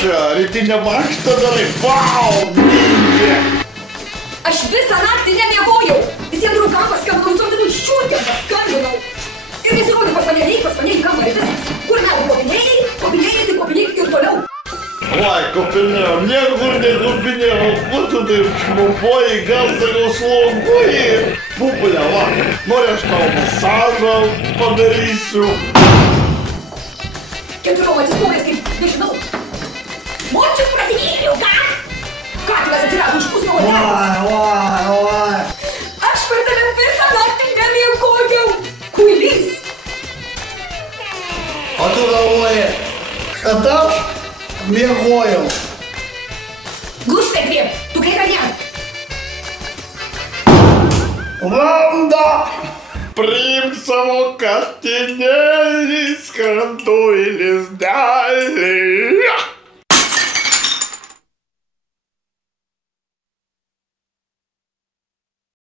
čia, rytinę mankštą darai, vau, ninja. Aš visą naktį nemiegojau. Visiems draugam paskambinau, visom ščiūtėm paskambinau. Ir pasirodė pas mane į kambarį visas. Kur metų kopinėjai ir toliau. Oi, kopinėjau, niekur nekopinėjau, kur tu taip šmumpuoji, gal sakau sloguoji. Pupulė, va, nori aš tau masažą padarysiu. Keturom atsistojęs kaip, nežinau. Močius prasidėjau, ką? Katilas atsirado iš pusnuodės. Oi. Aš per tave visą naktį nemiegojau. Kuilys. O tu galvoji, kad aš miegojau. Gluštai prie, tu kaip ar ne? Vanda! Priimk savo katinėlį, skrandu į lizdelį.